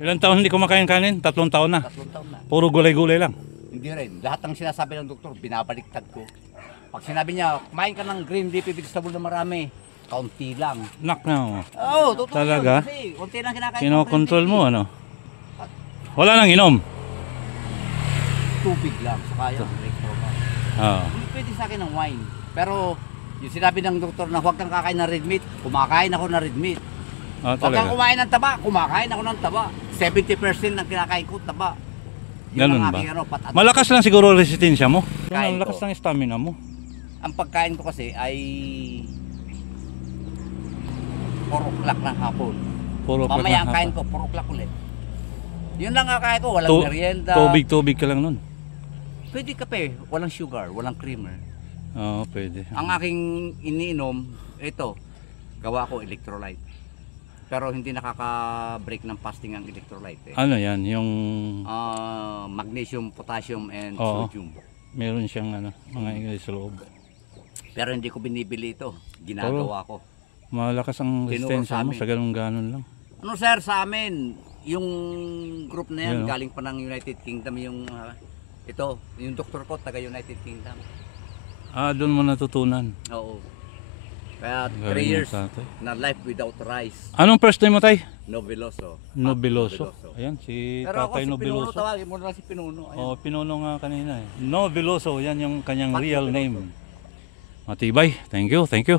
Ilang taon hindi kumakain kanin? 3 taon na. 3 taon na. Puro gulay-gulay lang. Hindi rin. Lahat ng sinasabi ng doktor, binabaliktad ko. Pag sinabi niya, kumain ka ng green leafy vegetable na marami, kaunti lang. Nak na mo. Oo, totoo Talaga? yun. Kasi unti lang kinakain Kinokontrol mo ano? Wala nang inom. Tubig lang. Saka yung electrolyte. Oo. Hindi pwede sa akin ng wine. Pero yung sinabi ng doktor na huwag kang kakain ng red meat, kumakain ako ng red meat. Oh, Huwag kang talaga. kumain ng taba, kumakain ako ng taba. 70% ng kinakain ko, taba. Yun Ganun ang ba? aking patat. Malakas lang siguro resistensya mo. Kain Ang lakas ko. ng stamina mo. Ang pagkain ko kasi ay 4 o'clock ng hapon. Puro Mamaya ang pagkahapon. kain ko, 4 o'clock ulit. Yun lang ang kain ko, walang Tu- merienda. Tubig ka lang nun. Pwede kape, walang sugar, walang creamer. Oo, pwede. Ang aking iniinom, ito, gawa ko electrolyte. Pero hindi nakaka-break ng fasting ang electrolyte. Ano yan? Yung Magnesium, potassium, and Oo. sodium. meron siyang ano, mga ingay sa loob. Pero hindi ko binibili ito, ginagawa ko. Malakas ang Tinuro resistensya sa mo amin. sa ganun-ganon lang. Ano sir, sa amin, yung group na yan, Yan, oh. galing pa ng United Kingdom yung, ito, yung doktor ko, taga United Kingdom. Ah, doon mo natutunan. Oo. Kaya 3 Galing years ng tatay. na life without rice. Anong first name mo, tay? Noveloso. Noveloso. Ayan, si Pero ako Tatay si Pinuno, Noveloso. tawagin mo na lang si Pinuno. Ayan. Oh, pinuno nga kanina eh. Noveloso, yan yung kanyang Pat real Noveloso. name. Matibay. Thank you, thank you.